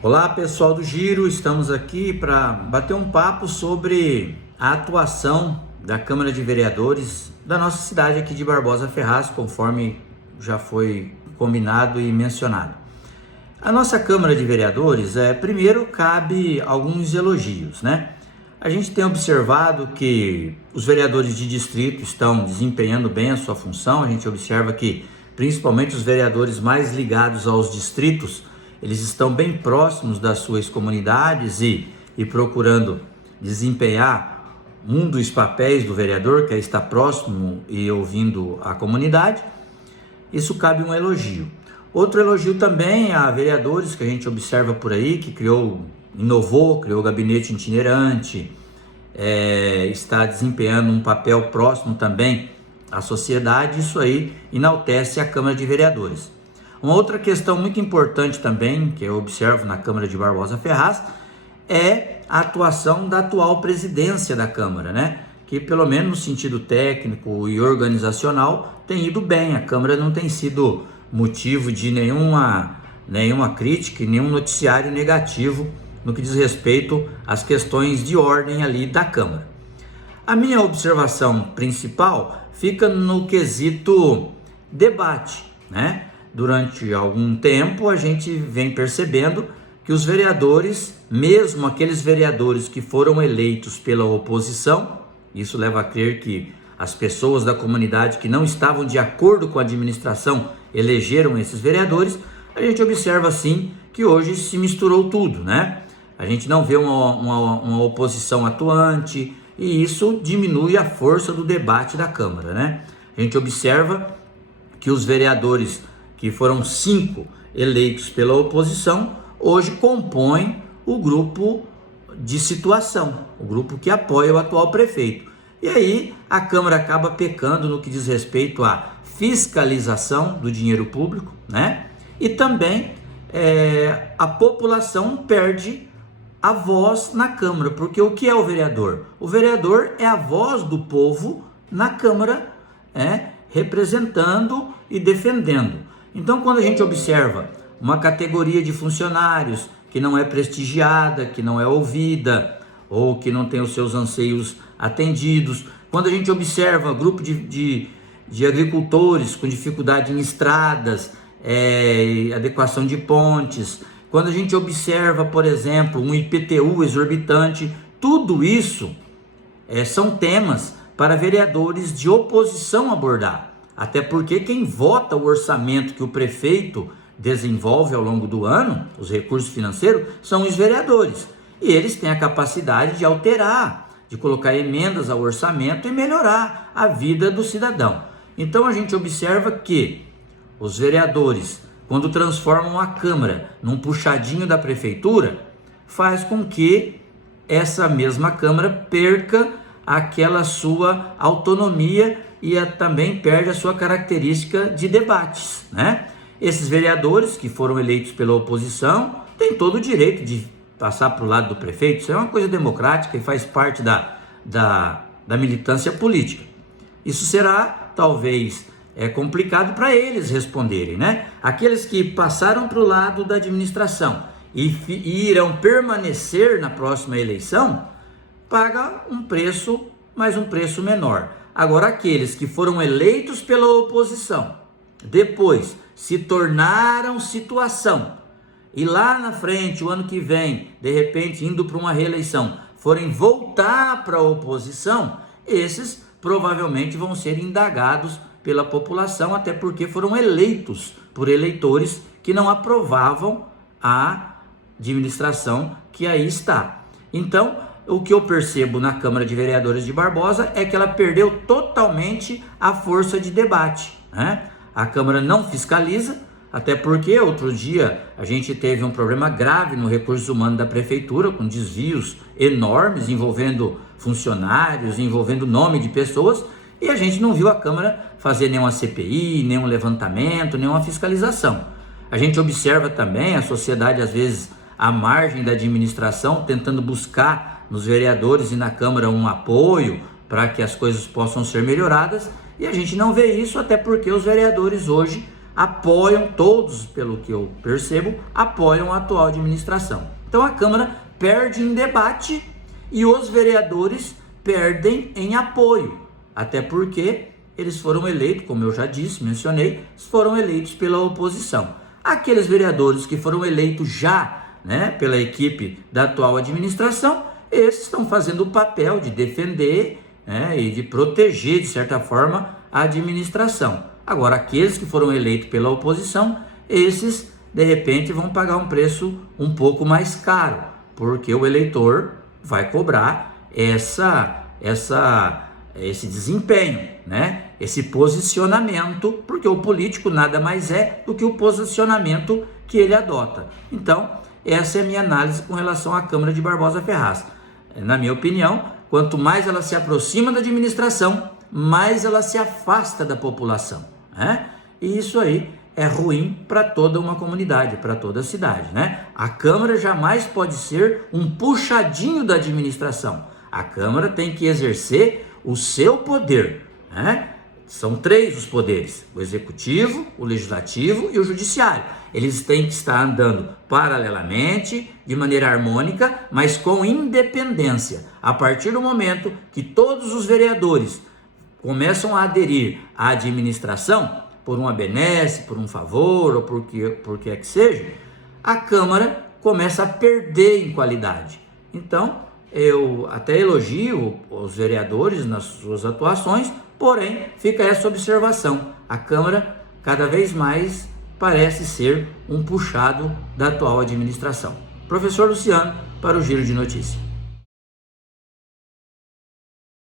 Olá pessoal do Giro, estamos aqui para bater um papo sobre a atuação da Câmara de Vereadores da nossa cidade aqui de Barbosa Ferraz, conforme já foi combinado e mencionado. A nossa Câmara de Vereadores, primeiro cabe alguns elogios, né? A gente tem observado que os vereadores de distrito estão desempenhando bem a sua função. A gente observa que principalmente os vereadores mais ligados aos distritos, eles estão bem próximos das suas comunidades e procurando desempenhar um dos papéis do vereador, que é estar próximo e ouvindo a comunidade. Isso cabe um elogio. Outro elogio também a vereadores que a gente observa por aí, que inovou, criou gabinete itinerante, está desempenhando um papel próximo também à sociedade. Isso aí enaltece a Câmara de Vereadores. Uma outra questão muito importante também, que eu observo na Câmara de Barbosa Ferraz, é a atuação da atual presidência da Câmara, né? Que pelo menos no sentido técnico e organizacional tem ido bem. A Câmara não tem sido motivo de nenhuma crítica e nenhum noticiário negativo no que diz respeito às questões de ordem ali da Câmara. A minha observação principal fica no quesito debate, né? Durante algum tempo a gente vem percebendo que os vereadores, mesmo aqueles vereadores que foram eleitos pela oposição, isso leva a crer que as pessoas da comunidade que não estavam de acordo com a administração elegeram esses vereadores, a gente observa assim que hoje se misturou tudo, né? A gente não vê uma oposição atuante e isso diminui a força do debate da Câmara, né? A gente observa que os vereadores que foram 5 eleitos pela oposição, hoje compõem o grupo de situação, o grupo que apoia o atual prefeito. E aí a Câmara acaba pecando no que diz respeito à fiscalização do dinheiro público, né? E também a população perde a voz na Câmara, porque o que é o vereador? O vereador é a voz do povo na Câmara, representando e defendendo. Então, quando a gente observa uma categoria de funcionários que não é prestigiada, que não é ouvida, ou que não tem os seus anseios atendidos, quando a gente observa grupo de agricultores com dificuldade em estradas, adequação de pontes, quando a gente observa, por exemplo, um IPTU exorbitante, tudo isso são temas para vereadores de oposição abordar. Até porque quem vota o orçamento que o prefeito desenvolve ao longo do ano, os recursos financeiros, são os vereadores. E eles têm a capacidade de alterar, de colocar emendas ao orçamento e melhorar a vida do cidadão. Então a gente observa que os vereadores, quando transformam a Câmara num puxadinho da prefeitura, faz com que essa mesma Câmara perca aquela sua autonomia e também perde a sua característica de debates, né? Esses vereadores que foram eleitos pela oposição têm todo o direito de passar para o lado do prefeito. Isso é uma coisa democrática e faz parte da militância política. Isso será, talvez, complicado para eles responderem, né? Aqueles que passaram para o lado da administração e irão permanecer na próxima eleição, pagam um preço, mas um preço menor. Agora, aqueles que foram eleitos pela oposição, depois se tornaram situação, e lá na frente, o ano que vem, de repente, indo para uma reeleição, forem voltar para a oposição, esses provavelmente vão ser indagados pela população, até porque foram eleitos por eleitores que não aprovavam a administração que aí está. Então, o que eu percebo na Câmara de Vereadores de Barbosa é que ela perdeu totalmente a força de debate, né? A Câmara não fiscaliza, até porque outro dia a gente teve um problema grave no recurso humano da prefeitura, com desvios enormes envolvendo funcionários, envolvendo nome de pessoas, e a gente não viu a Câmara fazer nenhuma CPI, nenhum levantamento, nenhuma fiscalização. A gente observa também a sociedade, às vezes, à margem da administração, tentando buscar nos vereadores e na Câmara um apoio para que as coisas possam ser melhoradas, e a gente não vê isso, até porque os vereadores hoje apoiam, todos, pelo que eu percebo, apoiam a atual administração. Então a Câmara perde em debate e os vereadores perdem em apoio, até porque eles foram eleitos, como eu já disse, mencionei, foram eleitos pela oposição. Aqueles vereadores que foram eleitos já, né, pela equipe da atual administração, esses estão fazendo o papel de defender, né, e de proteger, de certa forma, a administração. Agora, aqueles que foram eleitos pela oposição, esses, de repente, vão pagar um preço um pouco mais caro, porque o eleitor vai cobrar esse desempenho, né? Esse posicionamento, porque o político nada mais é do que o posicionamento que ele adota. Então, essa é a minha análise com relação à Câmara de Barbosa Ferraz. Na minha opinião, quanto mais ela se aproxima da administração, mais ela se afasta da população, né? E isso aí é ruim para toda uma comunidade, para toda a cidade, né? A Câmara jamais pode ser um puxadinho da administração. A Câmara tem que exercer o seu poder, né? São 3 os poderes: o executivo, o legislativo e o judiciário. Eles têm que estar andando paralelamente, de maneira harmônica, mas com independência. A partir do momento que todos os vereadores começam a aderir à administração, por uma benesse, por um favor ou por que é que seja, a Câmara começa a perder em qualidade. Então, eu até elogio os vereadores nas suas atuações, porém, fica essa observação: a Câmara cada vez mais parece ser um puxado da atual administração. Professor Luciano, para o Giro de Notícias.